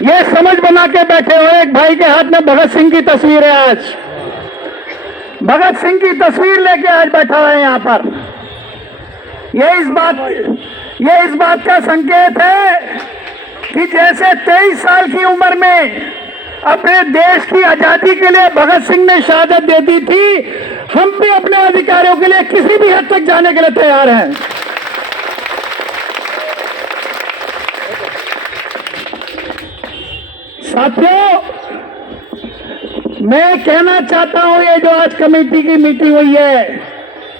ये समझ बना के बैठे हो। एक भाई के हाथ में भगत सिंह की तस्वीर है, आज भगत सिंह की तस्वीर लेके आज बैठा है यहाँ पर। ये इस बात का संकेत है कि जैसे 23 साल की उम्र में अपने देश की आजादी के लिए भगत सिंह ने शहादत दे दी थी, हम भी अपने अधिकारों के लिए किसी भी हद तक जाने के लिए तैयार हैं। साथियों, मैं कहना चाहता हूं, ये जो आज कमेटी की मीटिंग हुई है,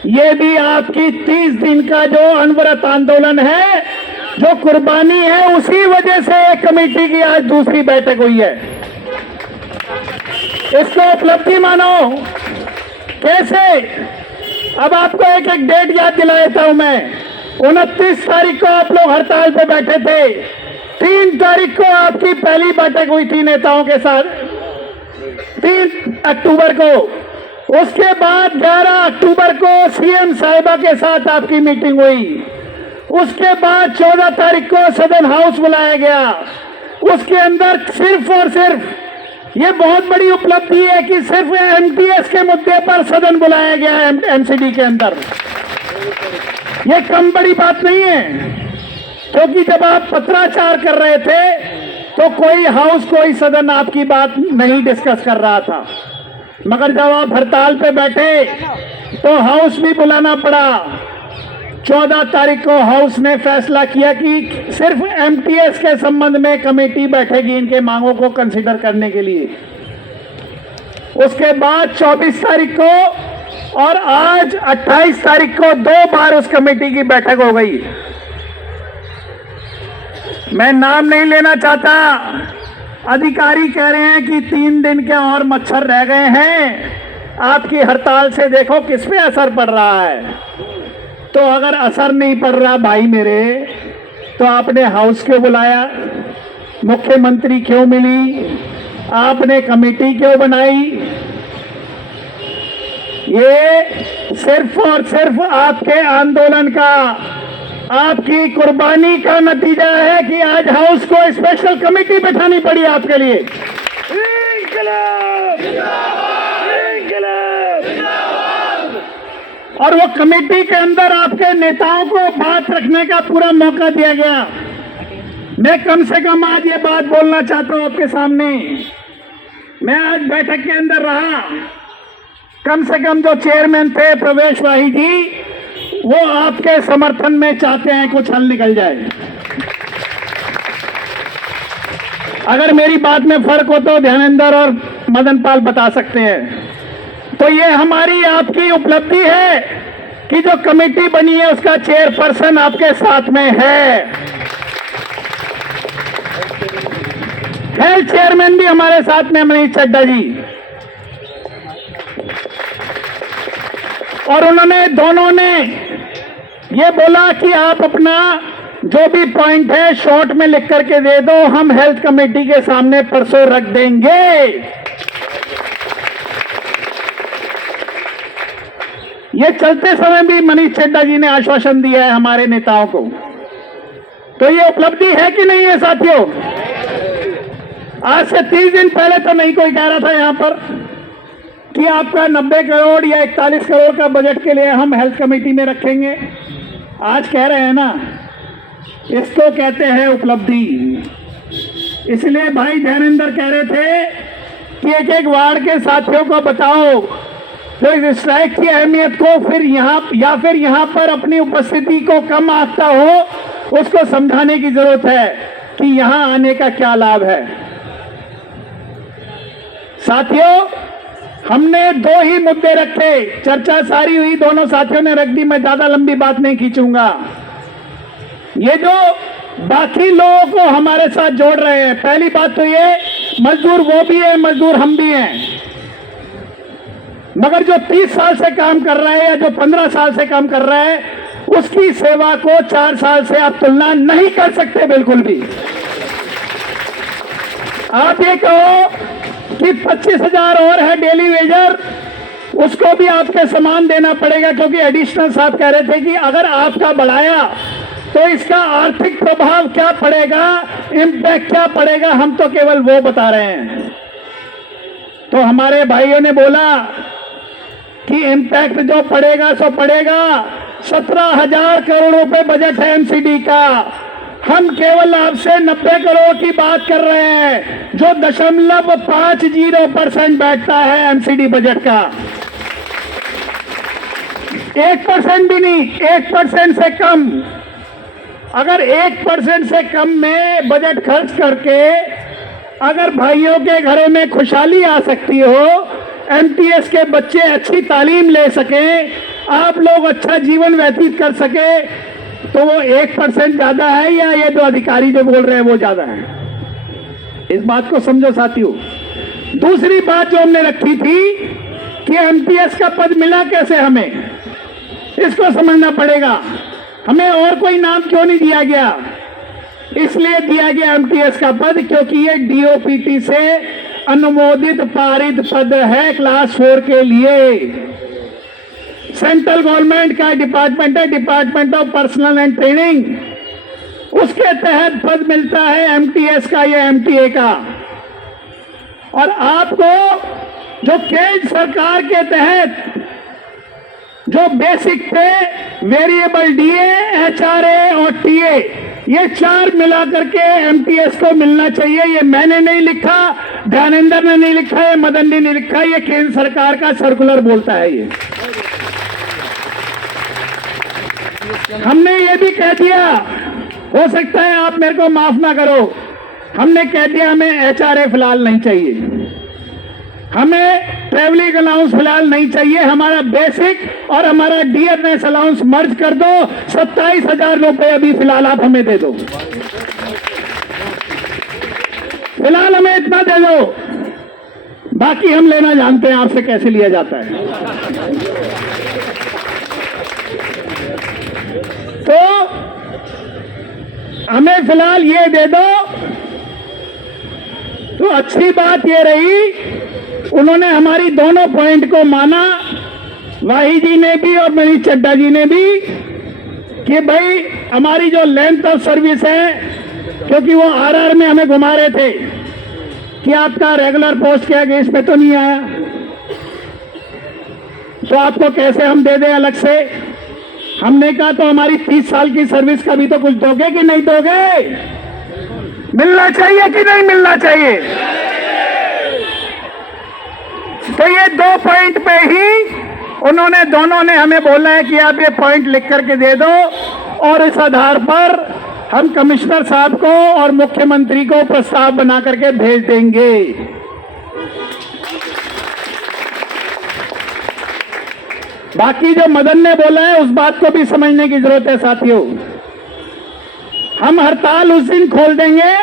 ये भी आपकी 30 दिन का जो अनवरत आंदोलन है, जो कुर्बानी है, उसी वजह से एक कमेटी की आज दूसरी बैठक हुई है। इसको उपलब्धि मानो। कैसे? अब आपको एक एक डेट याद दिला देता हूं मैं। 29 तारीख को आप लोग हड़ताल पे बैठे थे। 3 तारीख को आपकी पहली बैठक हुई थी नेताओं के साथ, 3 अक्टूबर को। उसके बाद 11 अक्टूबर को सीएम साहिबा के साथ आपकी मीटिंग हुई। उसके बाद 14 तारीख को सदन हाउस बुलाया गया। उसके अंदर सिर्फ और सिर्फ ये बहुत बड़ी उपलब्धि है कि सिर्फ एमटीएस के मुद्दे पर सदन बुलाया गया है एमसीडी के अंदर। ये कम बड़ी बात नहीं है, क्योंकि जब आप पत्राचार कर रहे थे तो कोई हाउस, कोई सदन आपकी बात नहीं डिस्कस कर रहा था, मगर जब आप हड़ताल पे बैठे तो हाउस भी बुलाना पड़ा। 14 तारीख को हाउस ने फैसला किया कि सिर्फ एमटीएस के संबंध में कमेटी बैठेगी इनके मांगों को कंसीडर करने के लिए। उसके बाद 24 तारीख को और आज 28 तारीख को 2 बार उस कमेटी की बैठक हो गई। मैं नाम नहीं लेना चाहता, अधिकारी कह रहे हैं कि 3 दिन के और मच्छर रह गए हैं। आपकी हड़ताल से देखो किस पे असर पड़ रहा है। तो अगर असर नहीं पड़ रहा भाई मेरे, तो आपने हाउस क्यों बुलाया? मुख्यमंत्री क्यों मिली? आपने कमेटी क्यों बनाई? ये सिर्फ और सिर्फ आपके आंदोलन का, आपकी कुर्बानी का नतीजा है कि आज हाउस को स्पेशल कमेटी बैठानी पड़ी आपके लिए। और वो कमेटी के अंदर आपके नेताओं को बात रखने का पूरा मौका दिया गया। मैं कम से कम आज ये बात बोलना चाहता हूं आपके सामने। मैं आज बैठक के अंदर रहा, कम से कम जो चेयरमैन थे प्रवेश वाही जी, वो आपके समर्थन में चाहते हैं कुछ हल निकल जाए। अगर मेरी बात में फर्क हो तो ध्यानेंद्र और मदन पाल बता सकते हैं। तो ये हमारी आपकी उपलब्धि है कि जो कमेटी बनी है उसका चेयरपर्सन आपके साथ में है। हेल्थ चेयरमैन भी हमारे साथ में मनीष चड्डा जी, और उन्होंने दोनों ने ये बोला कि आप अपना जो भी पॉइंट है शॉर्ट में लिख करके दे दो, हम हेल्थ कमेटी के सामने परसों रख देंगे। ये चलते समय भी मनीष चड्डा जी ने आश्वासन दिया है हमारे नेताओं को। तो ये उपलब्धि है कि नहीं है साथियों? आज से 30 दिन पहले तो नहीं कोई कह रहा था यहाँ पर कि आपका 90 करोड़ या 41 करोड़ का बजट के लिए हम हेल्थ कमेटी में रखेंगे। आज कह रहे हैं ना, इसको कहते हैं उपलब्धि। इसलिए भाई ध्यानेंद्र कह रहे थे कि एक एक वार्ड के साथियों को बताओ तो इस स्ट्राइक की अहमियत को, फिर यहाँ पर अपनी उपस्थिति को कम आंकता हो, उसको समझाने की जरूरत है कि यहाँ आने का क्या लाभ है। साथियों, हमने 2 ही मुद्दे रखे, चर्चा सारी हुई, दोनों साथियों ने रख दी, मैं ज्यादा लंबी बात नहीं खींचूंगा। ये जो बाकी लोगों को हमारे साथ जोड़ रहे हैं, पहली बात तो ये, मजदूर वो भी है, मजदूर हम भी हैं, मगर जो 30 साल से काम कर रहा है या जो 15 साल से काम कर रहा है, उसकी सेवा को 4 साल से आप तुलना नहीं कर सकते बिल्कुल भी। आप ये कहो कि 25,000 और है डेली वेजर, उसको भी आपके समान देना पड़ेगा, क्योंकि एडिशनल साहब कह रहे थे कि अगर आपका बढ़ाया तो इसका आर्थिक प्रभाव क्या पड़ेगा, इम्पैक्ट क्या पड़ेगा, हम तो केवल वो बता रहे हैं। तो हमारे भाइयों ने बोला कि इम्पैक्ट जो पड़ेगा सो पड़ेगा। 17,000 करोड़ रुपए बजट है एमसीडी का। हम केवल आपसे 90 करोड़ की बात कर रहे हैं, जो 0.50% बैठता है एमसीडी बजट का। 1% भी नहीं, 1% से कम। अगर 1% से कम में बजट खर्च करके अगर भाइयों के घरों में खुशहाली आ सकती हो, एमटीएस के बच्चे अच्छी तालीम ले सकें, आप लोग अच्छा जीवन व्यतीत कर सके, तो वो 1% ज्यादा है या ये दो अधिकारी जो बोल रहे हैं वो ज्यादा है? इस बात को समझो साथियों। दूसरी बात जो हमने रखी थी कि एमटीएस का पद मिला कैसे हमें, इसको समझना पड़ेगा। हमें और कोई नाम क्यों नहीं दिया गया? इसलिए दिया गया एमटीएस का पद क्योंकि ये डीओपीटी से अनुमोदित पारित पद है क्लास 4 के लिए। सेंट्रल गवर्नमेंट का डिपार्टमेंट है, department of personal and training, उसके तहत पद मिलता है एमटीएस का या एमटीए का। और आपको जो केंद्र सरकार के तहत जो बेसिक पे वेरिएबल डीए, एचआरए और टीए, ये 4 मिला करके एमटीएस को मिलना चाहिए। ये मैंने नहीं लिखा, ध्यानेंद्र ने नहीं लिखा, ये मदन ने नहीं लिखा, ये केंद्र सरकार का सर्कुलर बोलता है। ये हमने ये भी कह दिया, हो सकता है आप मेरे को माफ ना करो, हमने कह दिया हमें एचआरए फिलहाल नहीं चाहिए, हमें ट्रेवलिंग अलाउंस फिलहाल नहीं चाहिए, हमारा बेसिक और हमारा डीएनएस अलाउंस मर्ज कर दो। 27,000 रुपए अभी फिलहाल आप हमें दे दो, फिलहाल हमें इतना दे दो, बाकी हम लेना जानते हैं आपसे कैसे लिया जाता है। तो हमें फिलहाल ये दे दो। तो अच्छी बात ये रही, उन्होंने हमारी दोनों पॉइंट को माना, वाही जी ने भी और मनीष चड्डा जी ने भी, कि भाई हमारी जो लेंथ ऑफ सर्विस है, क्योंकि वो आरआर में हमें घुमा रहे थे कि आपका रेगुलर पोस्ट क्या है, इसमें तो नहीं आया, तो आपको कैसे हम दे दें अलग से। हमने कहा तो हमारी 30 साल की सर्विस का भी तो कुछ दोगे कि नहीं दोगे? मिलना चाहिए कि नहीं मिलना चाहिए? तो ये 2 पॉइंट पे ही उन्होंने दोनों ने हमें बोला है कि आप ये पॉइंट लिख करके दे दो, और इस आधार पर हम कमिश्नर साहब को और मुख्यमंत्री को प्रस्ताव बना करके भेज देंगे। बाकी जो मदन ने बोला है उस बात को भी समझने की जरूरत है साथियों। हम हड़ताल उस दिन खोल देंगे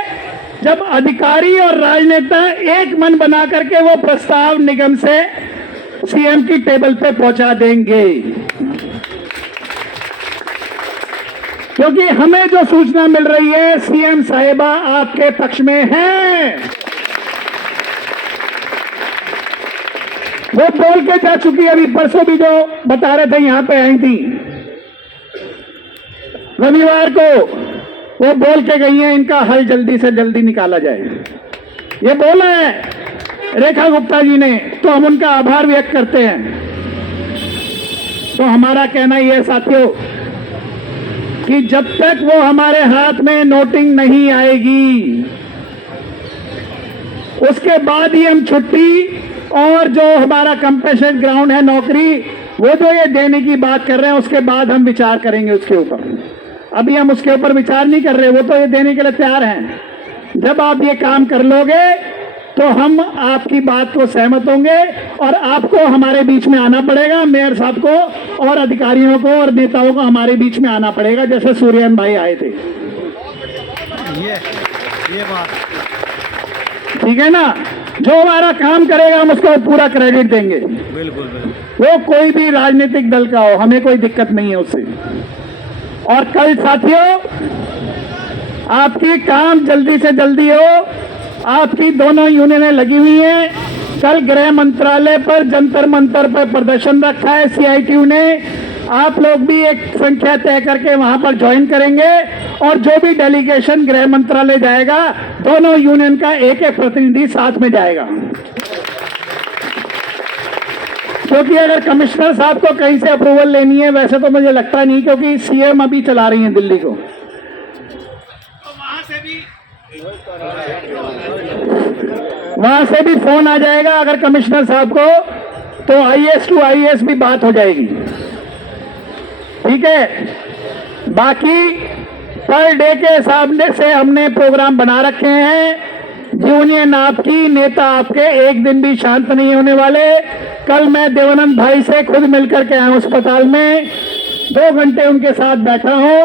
जब अधिकारी और राजनेता एक मन बना करके वो प्रस्ताव निगम से सीएम की टेबल पे पहुंचा देंगे, क्योंकि हमें जो सूचना मिल रही है सीएम साहिबा आपके पक्ष में है। वो बोल के जा चुकी, अभी परसों भी जो बता रहे थे यहां पे आई थी रविवार को, वो बोल के गई हैं इनका हल जल्दी से जल्दी निकाला जाए, ये बोला है रेखा गुप्ता जी ने, तो हम उनका आभार व्यक्त करते हैं। तो हमारा कहना यह साथियों कि जब तक वो हमारे हाथ में नोटिंग नहीं आएगी, उसके बाद ही हम छुट्टी और जो हमारा कंपेंसेशन ग्राउंड है नौकरी, वो जो ये देने की बात कर रहे हैं, उसके बाद हम विचार करेंगे उसके ऊपर। अभी हम उसके ऊपर विचार नहीं कर रहे, वो तो ये देने के लिए तैयार हैं। जब आप ये काम कर लोगे तो हम आपकी बात को सहमत होंगे और आपको हमारे बीच में आना पड़ेगा, मेयर साहब को और अधिकारियों को और नेताओं को हमारे बीच में आना पड़ेगा, जैसे सूर्यन भाई आए थे। ये बात ठीक है ना? जो हमारा काम करेगा हम उसको पूरा क्रेडिट देंगे, बिल्कुल बिल्कुल। वो कोई भी राजनीतिक दल का हो, हमें कोई दिक्कत नहीं है उससे। और कल साथियों आपकी काम जल्दी से जल्दी हो, आपकी दोनों यूनियनें लगी हुई हैं। कल गृह मंत्रालय पर जंतर मंतर पर प्रदर्शन रखा है सीआईटीयू ने, आप लोग भी एक संख्या तय करके वहां पर ज्वाइन करेंगे और जो भी डेलीगेशन गृह मंत्रालय जाएगा, दोनों यूनियन का एक एक प्रतिनिधि साथ में जाएगा। क्योंकि अगर कमिश्नर साहब को कहीं से अप्रूवल लेनी है, वैसे तो मुझे लगता नहीं, क्योंकि सीएम अभी चला रही हैं दिल्ली को, वहां से भी फोन आ जाएगा अगर कमिश्नर साहब को, तो आईएएस टू आईएएस भी बात हो जाएगी। ठीक है, बाकी पर डे के हिसाब से हमने प्रोग्राम बना रखे हैं। यूनियन आपकी, नेता आपके, एक दिन भी शांत नहीं होने वाले। कल मैं देवानंद भाई से खुद मिलकर के आया अस्पताल में, 2 घंटे उनके साथ बैठा हूं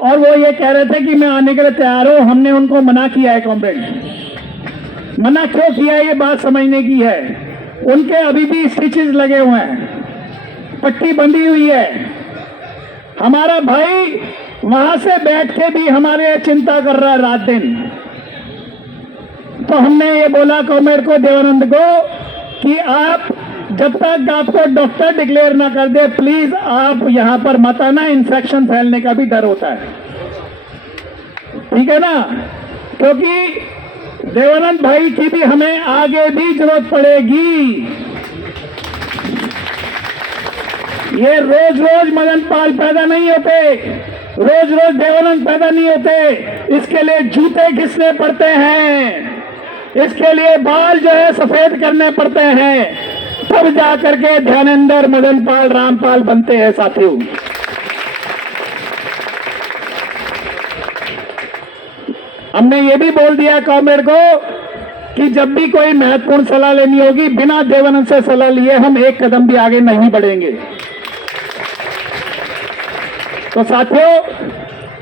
और वो ये कह रहे थे कि मैं आने के लिए तैयार हूं। हमने उनको मना किया है कॉम्रेड। मना क्यों किया है ये बात समझने की है। उनके अभी भी स्टिचेस लगे हुए हैं, पट्टी बंधी हुई है। हमारा भाई वहां से बैठ के भी हमारे चिंता कर रहा है रात दिन। तो हमने ये बोला कॉम्रेड को, देवानंद को, कि आप जब तक आपको डॉक्टर डिक्लेयर ना कर दे, प्लीज आप यहां पर मत आना, इन्फेक्शन फैलने का भी डर होता है। ठीक है ना, क्योंकि देवानंद भाई की भी हमें आगे भी जरूरत पड़ेगी। ये रोज रोज मदन पाल पैदा नहीं होते, रोज रोज देवानंद पैदा नहीं होते। इसके लिए जूते घिसने पड़ते हैं, इसके लिए बाल जो है सफेद करने पड़ते हैं, तब जाकर के ध्यानेंद्र, मदन पाल, रामपाल बनते हैं साथियों। हमने ये भी बोल दिया कॉमरेड को कि जब भी कोई महत्वपूर्ण सलाह लेनी होगी, बिना देवानंद से सलाह लिए हम एक कदम भी आगे नहीं बढ़ेंगे। तो साथियों,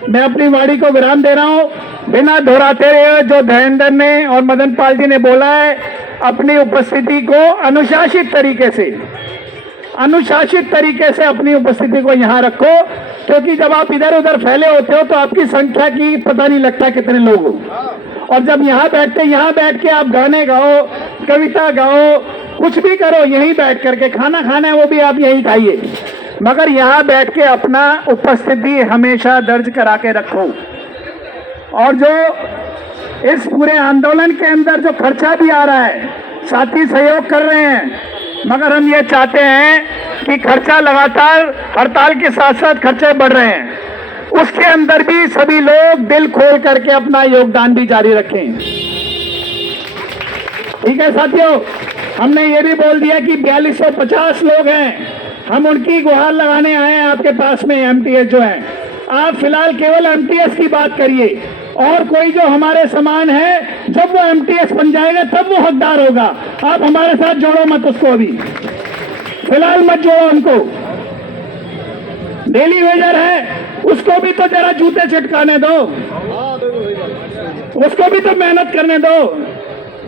मैं अपनी वाणी को विराम दे रहा हूं। बिना दोहराते हुए जो धैर्येंद्र ने और मदन पाल जी ने बोला है, अपनी उपस्थिति को अनुशासित तरीके से अपनी उपस्थिति को यहां रखो, क्योंकि जब आप इधर उधर फैले होते हो तो आपकी संख्या की पता नहीं लगता कितने लोग हो। और जब यहाँ बैठ के आप गाने गाओ, कविता गाओ, कुछ भी करो, यहीं बैठ करके खाना खाना है वो भी आप यहीं खाइए, मगर यहाँ बैठ के अपना उपस्थिति हमेशा दर्ज करा के रखो। और जो इस पूरे आंदोलन के अंदर जो खर्चा भी आ रहा है, साथी सहयोग कर रहे हैं, मगर हम ये चाहते हैं कि खर्चा लगातार हड़ताल के साथ साथ खर्चे बढ़ रहे हैं, उसके अंदर भी सभी लोग दिल खोल करके अपना योगदान भी जारी रखें। ठीक है साथियों, हमने ये भी बोल दिया कि 4250 लोग हैं, हम उनकी गुहार लगाने आए हैं आपके पास में। एमटीएस जो है, आप फिलहाल केवल एमटीएस की बात करिए, और कोई जो हमारे समान है, जब वो एमटीएस बन जाएगा तब वो हकदार होगा। आप हमारे साथ जोड़ो मत उसको, अभी फिलहाल मत जोड़ो उनको। डेली वेजर है, उसको भी तो जरा जूते छिटकाने दो, उसको भी तो मेहनत करने दो।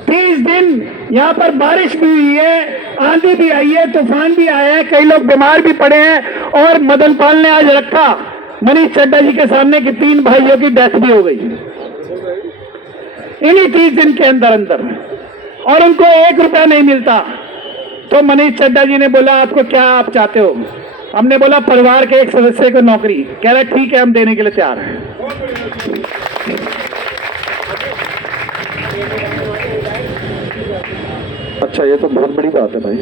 30 दिन यहाँ पर बारिश भी हुई है, आंधी भी आई है, तूफान भी आया है, कई लोग बीमार भी पड़े हैं, और मदन पाल ने आज रखा मनीष चड्डा जी के सामने कि 3 भाइयों की डेथ भी हो गई इन्हीं 30 दिन के अंदर, और उनको 1 रुपया नहीं मिलता। तो मनीष चड्डा जी ने बोला, आपको क्या आप चाहते हो? हमने बोला परिवार के एक सदस्य को नौकरी। कह रहे ठीक है, हम देने के लिए तैयार हैं। अच्छा, ये तो बहुत बड़ी बात है भाई।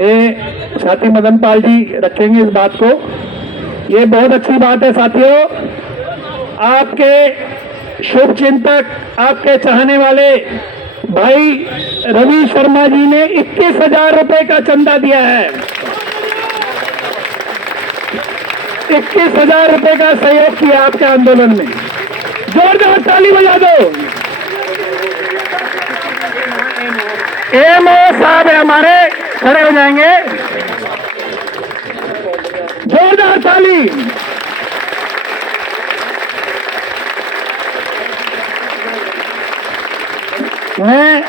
ये साथी मदन पाल जी रखेंगे इस बात को, ये बहुत अच्छी बात है साथियों। आपके शुभ चिंतक, आपके चाहने वाले भाई रवि शर्मा जी ने 21,000 रुपए का चंदा दिया है। 21,000 रुपए का सहयोग किया आपके आंदोलन में। जोरदार ताली बजा दो। एमओ साहब है हमारे, खड़े हो जाएंगे। जोरदार ताली। मैं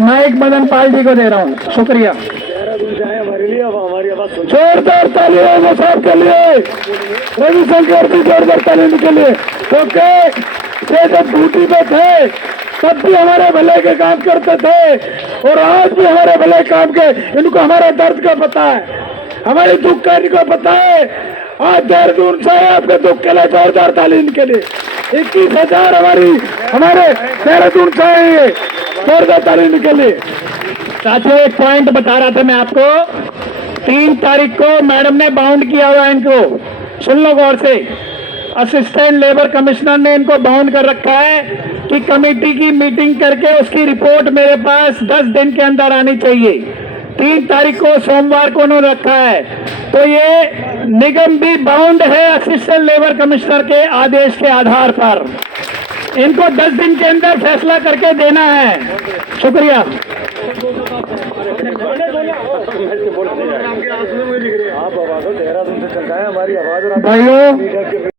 माइक मदन पाल जी को दे रहा हूँ, शुक्रिया। हमारे लिए हमारी आवाज जोरदार ताली है वो साहब के लिए, रविशंकर जी जोरदार ताली के लिए, क्योंकि ये जब ड्यूटी पे थे तब भी हमारे भले के काम करते थे, और आज भी हमारे भले काम के, इनको हमारे दर्द का पता है। हमारे दुख का इनको पता है। आज देहरादून से आपके दुख के लिए जोरदार ताली इनके लिए 21,000 हमारे देहरादून से आए, जोरदार ताली इनके लिए। साथियों एक पॉइंट बता रहा था मैं आपको, 3 तारीख को मैडम ने बाउंड किया हुआ इनको, सुन लो गौर से। असिस्टेंट लेबर कमिश्नर ने इनको बाउंड कर रखा है कि कमेटी की मीटिंग करके उसकी रिपोर्ट मेरे पास 10 दिन के अंदर आनी चाहिए। 3 तारीख को सोमवार को उन्होंने रखा है, तो ये निगम भी बाउंड है असिस्टेंट लेबर कमिश्नर के आदेश के आधार पर। इनको 10 दिन के अंदर फैसला करके देना है। शुक्रिया। आप आवाज़ देहरादून से चल रहा है, हमारी आवाज़ भाइयों